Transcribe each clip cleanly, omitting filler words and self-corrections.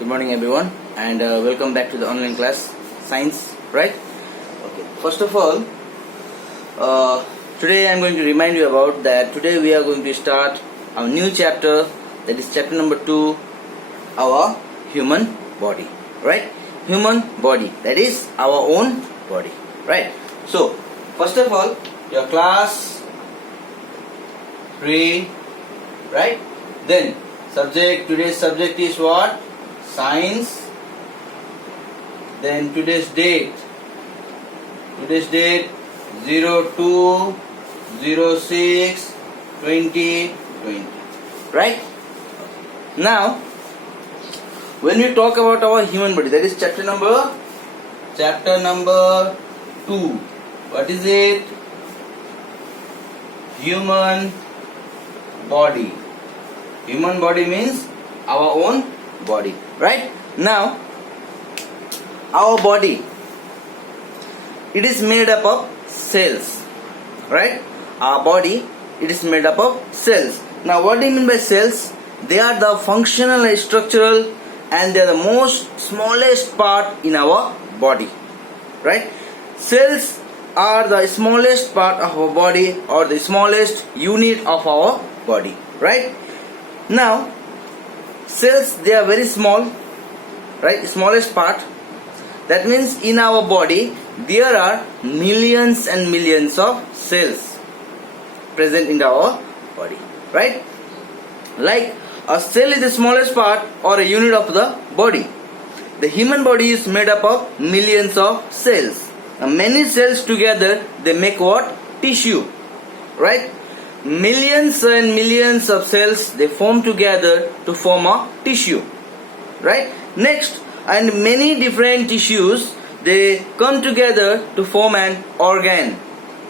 Good morning everyone, and welcome back to the online class science, right? Okay. First of all, today I am going to remind you about that today we are going to start a new chapter, that is chapter number 2, our human body, right? Human body, that is our own body, right? So, first of all, your class 3, right? Then today's subject is what? Science. Then today's date 02/06/2020, right? Now when we talk about our human body, that is chapter number 2. What is it? Human body. Human body means our own body, right? Now our body, it is made up of cells, right? Our body, it is made up of cells. Now what do you mean by cells? They are the functional and structural, and they are the most smallest part in our body, right? Cells are the smallest part of our body, or the smallest unit of our body, right? Now cells, they are very small, right? Smallest part. That means in our body there are millions and millions of cells present in our body, right? Like a cell is the smallest part or a unit of the body. The human body is made up of millions of cells. Now, many cells together, they make what? Tissue, right? Millions and millions of cells, they form together to form a tissue, right? Next, and many different tissues, they come together to form an organ.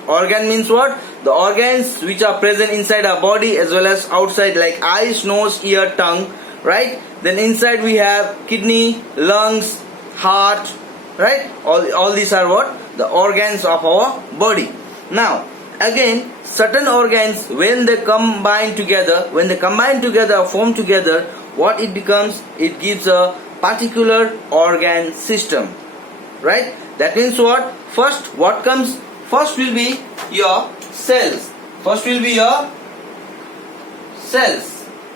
Organ means what? The organs which are present inside our body as well as outside, like eyes, nose, ear, tongue, right? Then inside we have kidney, lungs, heart, right? All these are what? The organs of our body. Now again, certain organs, when they combine together or form together, what it becomes? It gives a particular organ system, right? That means what? First will be your cells.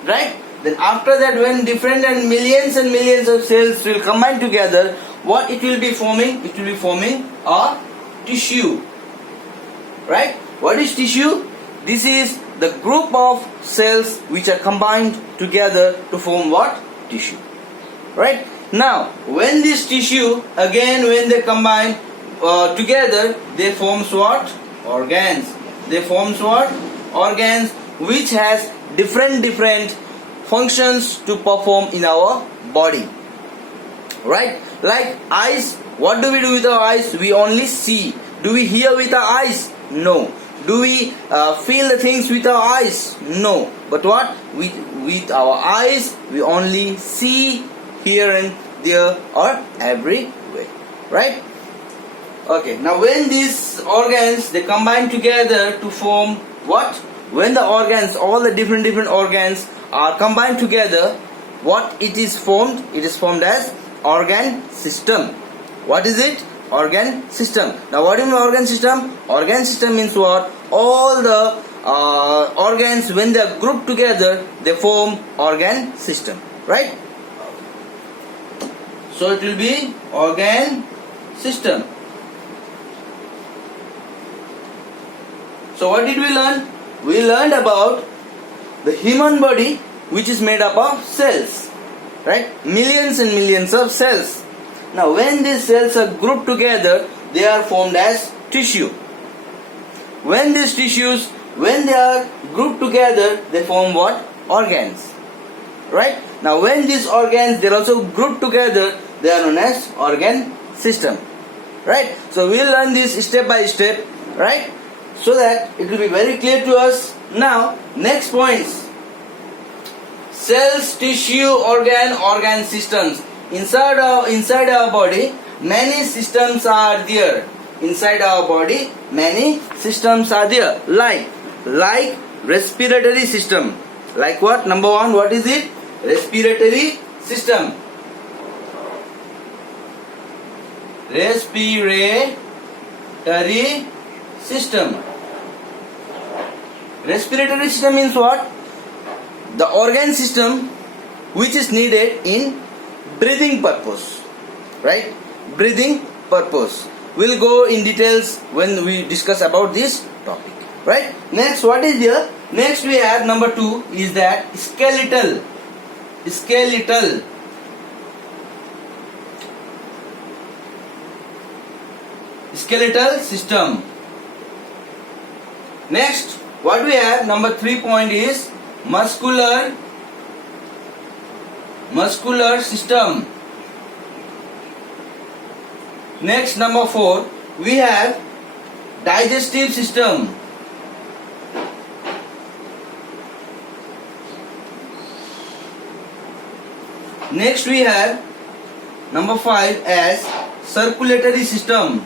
Right? Then after that, when different and millions of cells will combine together, what it will be forming? It will be forming a tissue, right? What is tissue? This is the group of cells which are combined together to form what? Tissue, right? Now when this tissue, again when they combine together, they forms what? Organs. They forms what? Organs which has different functions to perform in our body, right? Like eyes, what do we do with our eyes? We only see. Do we hear with our eyes? No. Do we feel the things with our eyes? No. But what? With our eyes, we only see, here and there, or everywhere, right? Okay. Now when these organs, they combine together to form what? When the organs, all the different organs are combined together, what it is formed? It is formed as organ system. What is it? Organ system. Now what is organ system? Organ system means what? All the organs, when they are grouped together, they form organ system, right? So it will be organ system. So what did we learn? We learned about the human body, which is made up of cells, right? Millions and millions of cells. Now when these cells are grouped together, they are formed as tissue. When these tissues, when they are grouped together, they form what? Organs, right? Now when these organs, they are also grouped together, they are known as organ system, right? So we will learn this step by step, right? So that it will be very clear to us. Now next points: cells, tissue, organ systems. Inside our body, many systems are there. Inside our body, many systems are there. Like respiratory system. Like what? Number one, what is it? Respiratory system. Respiratory system. Respiratory system means what? The organ system which is needed in breathing purpose. Right? Breathing purpose. We'll go in details when we discuss about this topic. Right? Next, what is here? Next we have number 2 is that skeletal system. Next, what we have, number 3 point is muscular system. Next, number 4, we have digestive system. Next we have number 5 as circulatory system.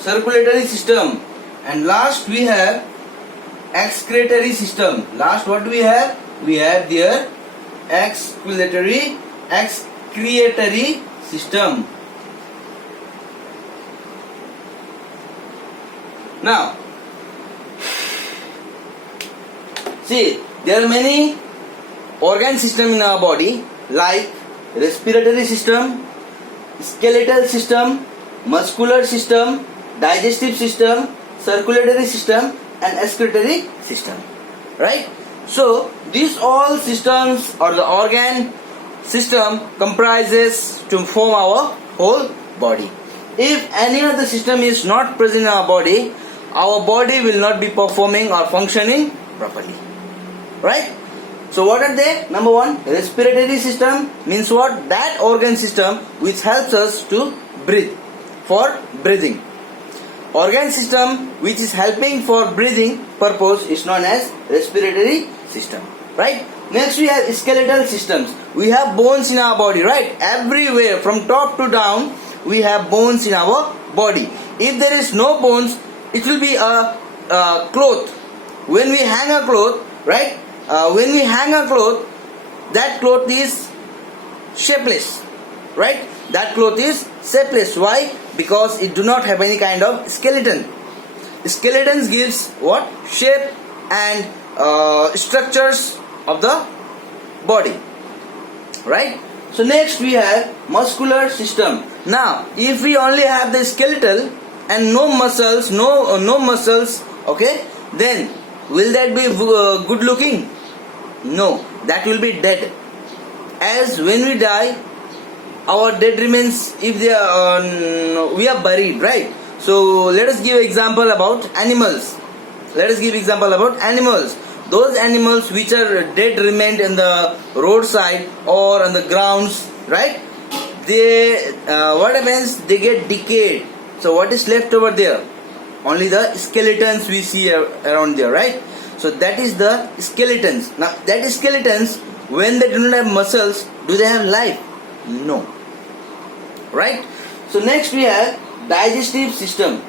Circulatory system. And last we have excretory system. Last what do we have? We have there excretory system. Now, see, there are many organ system in our body like respiratory system, skeletal system, muscular system, digestive system, circulatory system and excretory system. Right? So, these all systems or the organ system comprises to form our whole body. If any of the system is not present in our body will not be performing or functioning properly. Right? So what are they? Number 1, respiratory system means what? That organ system which helps us to breathe, for breathing. Organ system which is helping for breathing purpose is known as respiratory system. Right? Next we have skeletal systems. We have bones in our body, right? Everywhere from top to down we have bones in our body. If there is no bones, it will be a cloth. When we hang a cloth, right? When we hang a cloth, that cloth is shapeless, right? That cloth is shapeless. Why? Because it do not have any kind of skeleton. Skeletons gives what? Shape and structures of the body, right? So next we have muscular system. Now, if we only have the skeletal and no muscles, okay, then will that be good looking? No, that will be dead. As when we die, our dead remains, if they are, we are buried, right? So let us give example about animals. Those animals which are dead remained in the roadside or on the grounds, right? They what happens? They get decayed. So what is left over there? Only the skeletons we see around there, right? So that is the skeletons. Now that is skeletons, when they do not have muscles, do they have life? No. Right? So next we have digestive system.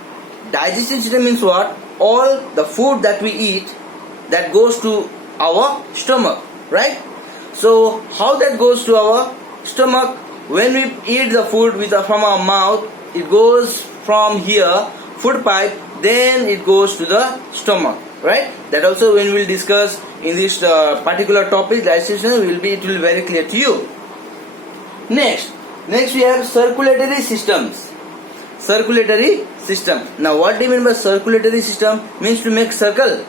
Digestive system means what? All the food that we eat that goes to our stomach, right? So how that goes to our stomach? When we eat the food from our mouth, it goes from here, food pipe, then it goes to the stomach, right? That also when we will discuss in this particular topic, digestion, it will be very clear to you. Next we have circulatory systems. Circulatory system. Now what do you mean by circulatory system? Means to make circle?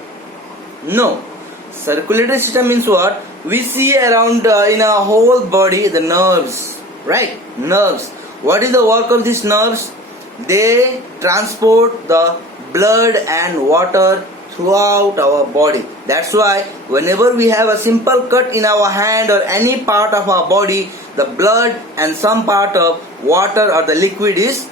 No. Circulatory system means what? We see around in our whole body the nerves, right? Nerves. What is the work of these nerves? They transport the blood and water throughout our body. That's why whenever we have a simple cut in our hand or any part of our body, the blood and some part of water or the liquid is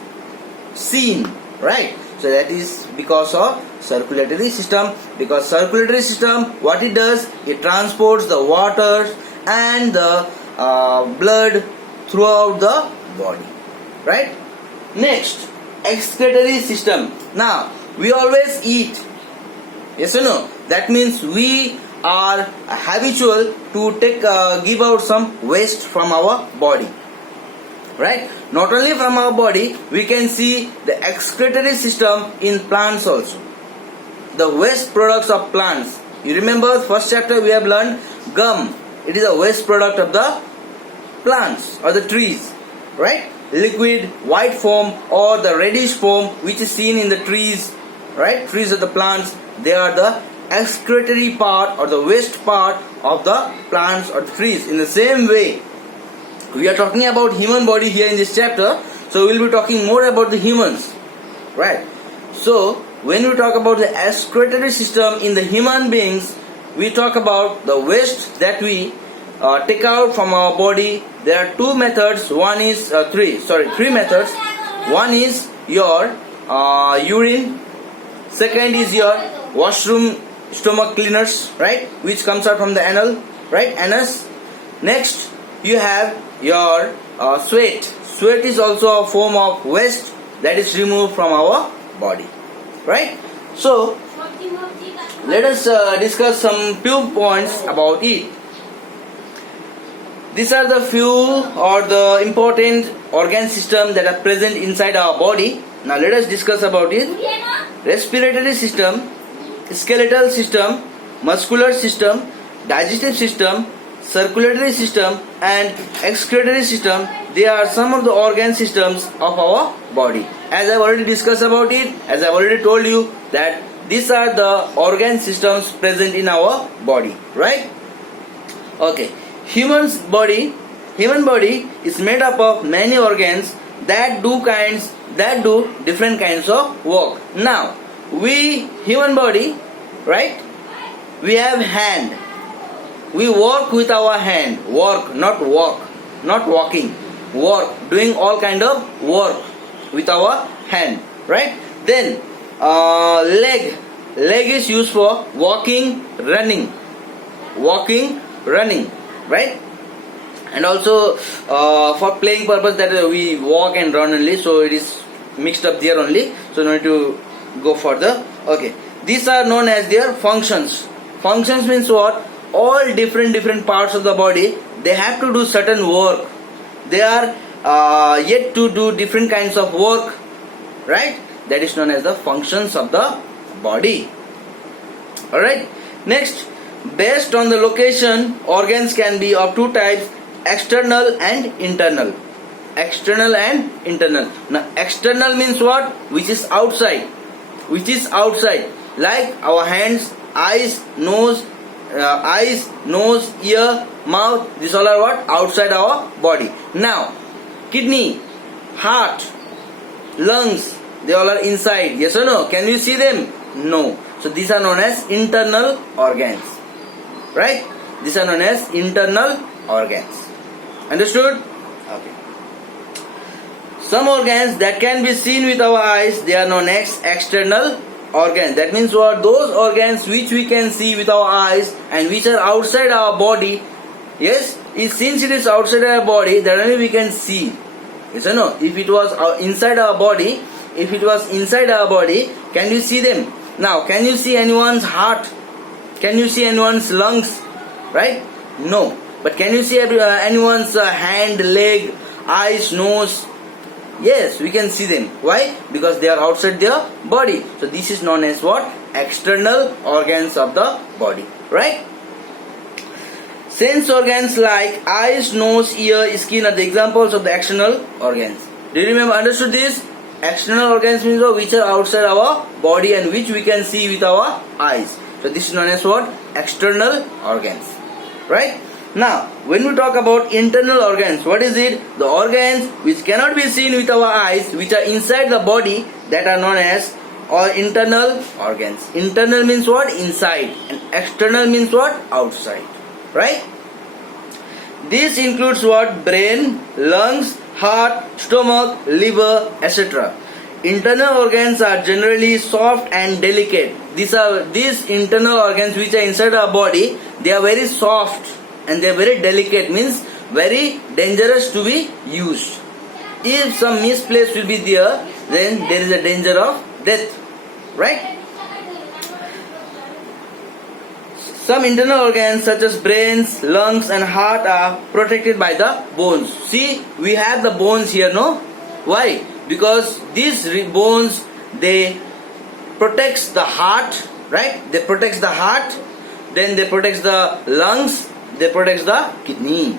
seen, right? So that is because of circulatory system. Because circulatory system, what it does, it transports the water and the blood throughout the body, right? Next, excretory system. Now we always eat, yes or no? That means we are habitual to give out some waste from our body. Right? Not only from our body, we can see the excretory system in plants also. The waste products of plants. You remember first chapter we have learned gum. It is a waste product of the plants or the trees. Right? Liquid white foam or the reddish foam which is seen in the trees. Right? Trees of the plants. They are the excretory part or the waste part of the plants or the trees. In the same way, we are talking about human body here in this chapter, so we will be talking more about the humans, right? So when we talk about the excretory system in the human beings, we talk about the waste that we take out from our body. There are three methods. Three methods. One is your urine. Second is your washroom stomach cleaners, right, which comes out from the anus. Next you have your sweat. Sweat is also a form of waste that is removed from our body, right? So let us discuss some few points about it. These are the few or the important organ systems that are present inside our body. Now let us discuss about it. Respiratory system, skeletal system, muscular system, digestive system, circulatory system and excretory system. They are some of the organ systems of our body. As I have already discussed about it, as I have already told you that these are the organ systems present in our body, right? Okay. Human body is made up of many organs that do different kinds of work. Now, human body, right? We have hand. We work with our hand. Work, not walk, not walking. Work, doing all kind of work with our hand, right? Then leg. Leg is used for walking, running, right? And also for playing purpose that we walk and run only. So it is mixed up there only. So no need to go further. Okay. These are known as their functions. Functions means what? All different parts of the body, they have to do certain work. They are yet to do different kinds of work, right? That is known as the functions of the body. Alright. Next, based on the location, organs can be of two types: external and internal. External and internal. Now external means what? Which is outside. Like our hands, eyes, nose, ear, mouth. These all are what? Outside our body. Now, kidney, heart, lungs, they all are inside. Yes or no? Can you see them? No. So these are known as internal organs. Right? These are known as internal organs. Understood? Okay. Some organs that can be seen with our eyes, they are known as external organs. That means what? Those organs which we can see with our eyes and which are outside our body. Yes? Since it is outside our body, that only we can see. Yes or no? If it was inside our body, can you see them? Now, can you see anyone's heart? Can you see anyone's lungs? Right? No. But can you see anyone's hand, leg, eyes, nose? Yes, we can see them. Why? Because they are outside their body. So this is known as what? External organs of the body. Right? Sense organs like eyes, nose, ear, skin are the examples of the external organs. Do you remember? Understood this? External organs means which are outside our body and which we can see with our eyes. So this is known as what? External organs. Right? Now, when we talk about internal organs, what is it? The organs which cannot be seen with our eyes, which are inside the body, that are known as internal organs. Internal means what? Inside. And external means what? Outside. Right? This includes what? Brain, lungs, heart, stomach, liver, etc. Internal organs are generally soft and delicate. These internal organs which are inside our body, they are very soft and they are very delicate, means very dangerous to be used. If some misplaced will be there, then there is a danger of death. Right? Some internal organs such as brains, lungs and heart are protected by the bones. See, we have the bones here, no? Why? Because these bones, they protects the heart, right? They protects the heart, then they protects the lungs, they protects the kidney,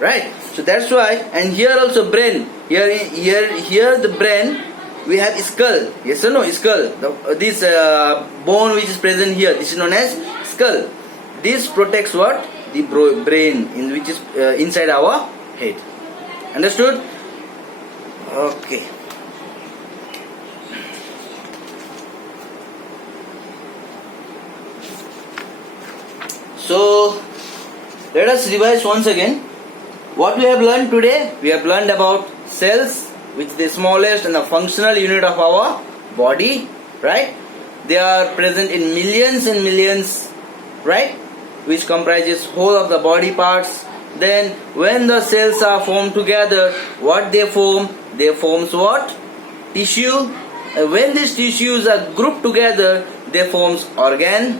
right? So that's why. And here also brain, here the brain, we have skull, yes or no? Skull, this bone which is present here, this is known as skull. This protects what? The brain, in which is inside our head. Understood? Okay. So let us revise once again what we have learned today. We have learned about cells, which is the smallest and the functional unit of our body, right? They are present in millions and millions, right? Which comprises whole of the body parts. Then when the cells are formed together, what they form? They forms what? Tissue. And when these tissues are grouped together, they forms organ.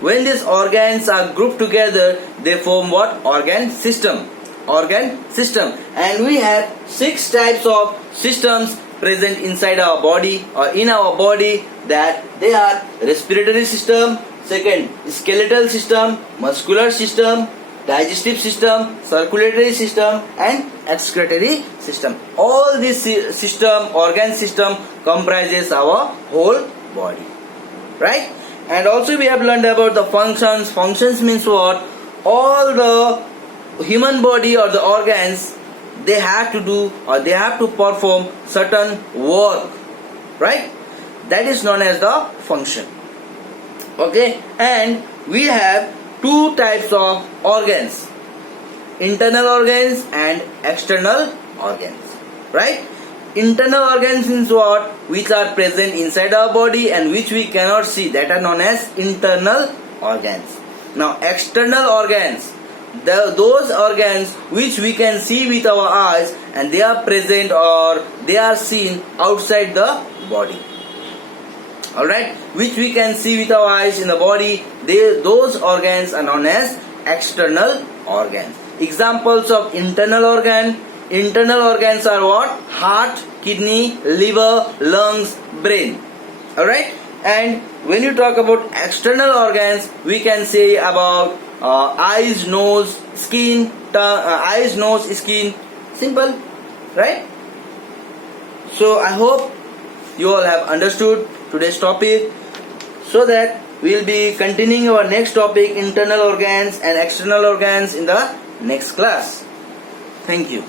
When these organs are grouped together, they form what? Organ system. Organ system. And we have 6 types of systems present inside our body or in our body, that they are respiratory system, second skeletal system, muscular system, digestive system, circulatory system and excretory system. All these system, organ system comprises our whole body, right? And also we have learned about the functions. Functions means what? All the human body or the organs, they have to do or they have to perform certain work, right? That is known as the function. Okay, and we have 2 types of organs, internal organs and external organs, right? Internal organs means what? Which are present inside our body and which we cannot see, that are known as internal organs. Now external organs, those organs which we can see with our eyes and they are present or they are seen outside the body. Alright, which we can see with our eyes in the body, those organs are known as external organs. Examples of internal organ. Internal organs are what? Heart, kidney, liver, lungs, brain. Alright? And when you talk about external organs, we can say about eyes, nose, skin, eyes, nose, skin. Simple, right? So I hope you all have understood today's topic, so that we will be continuing our next topic, internal organs and external organs, in the next class. Thank you.